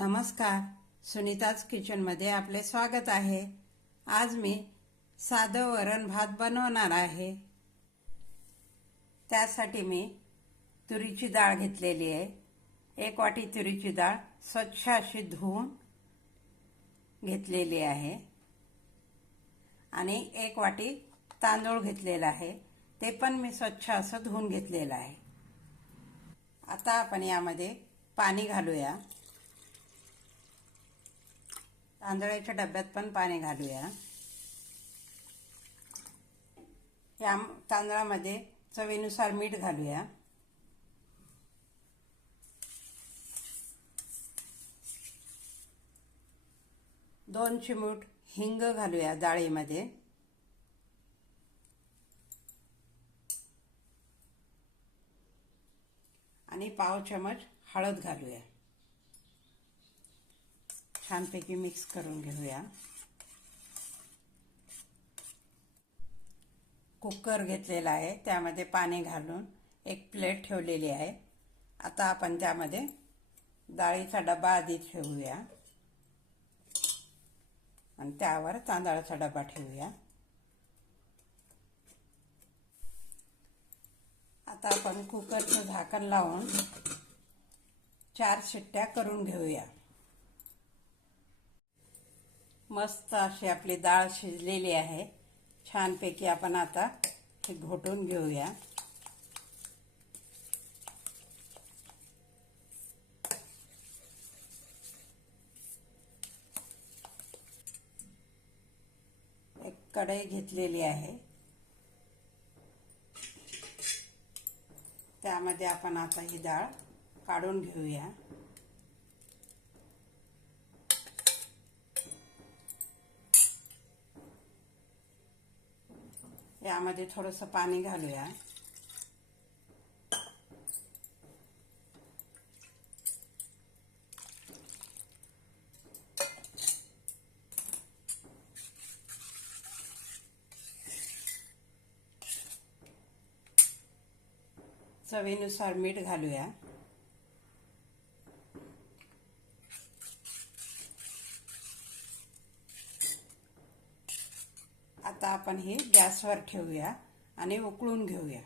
नमस्कार. सुनीताज किचनमध्ये आपले स्वागत आहे. आज मी साधं वरण भात बनवणार आहे. त्यासाठी मी तुरीची डाळ घेतलेली आहे. एक वाटी तुरीची डाळ स्वच्छ अशी धुवून घेतलेली आहे. आणि एक वाटी तांदूळ घेतलेला आहे. ते पण मी स्वच्छ असं धुवून घेतलेलं आहे. आता आपण यामध्ये पाणी घालूया. तांदळाच्या डब्यात पण पाणी घालूया. या तांदळामध्ये चवीनुसार मीठ घालूया. दोन चिमूट हिंग घालूया डाळीमध्ये. आणि पाव चमच हळद घालूया. छानपैकी मिक्स करून घेऊया. कुकर घेतलेला आहे त्यामध्ये पाणी घालून एक प्लेट ठेवलेली आहे. आता आपण त्यामध्ये डाळीचा डबा आधी ठेवूया. आणि त्यावर तांदळाचा डबा ठेवूया. आता आपण कुकरचं झाकण लावून चार शिट्ट्या करून घेऊया. मस्त अशी आपली डाळ शिजलेली आहे. छानपैकी आपण आता हे घोटून घेऊया. एक कढई घेतलेली आहे. त्यामध्ये आपण आता ही डाळ काढून घेऊया. यामध्ये थोडंसं पाणी घालूया. चवीनुसार मीठ घालूया आता आपण हे गॅसवर ठेवूया आणि उकळून घेऊया.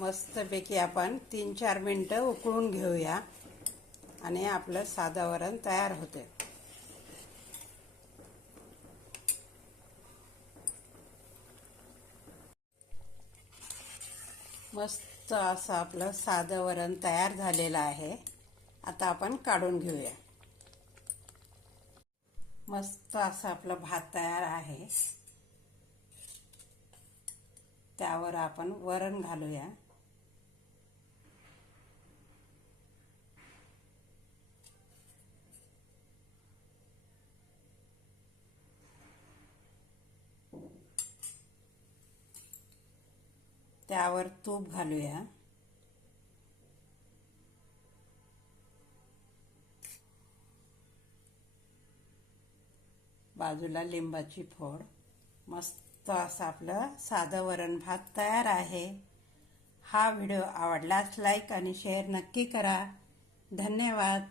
मस्तपैकी आपण तीन चार मिनटं उकळून घेऊया आणि आपलं साधं वरण तयार होते मस्त असं आपलं साधं वरण तयार झालेलं आहे. आता आपण काढून घेऊया. मस्त असं आपलं भात तयार आहे. त्यावर आपण वरण घालूया. त्यावर तूप घालूया. बाजूला लिंबाची फोड. मस्त असं आपलं साधं वरण भात तयार आहे. हा व्हिडिओ आवडलाच लाईक आणि शेअर नक्की करा. धन्यवाद.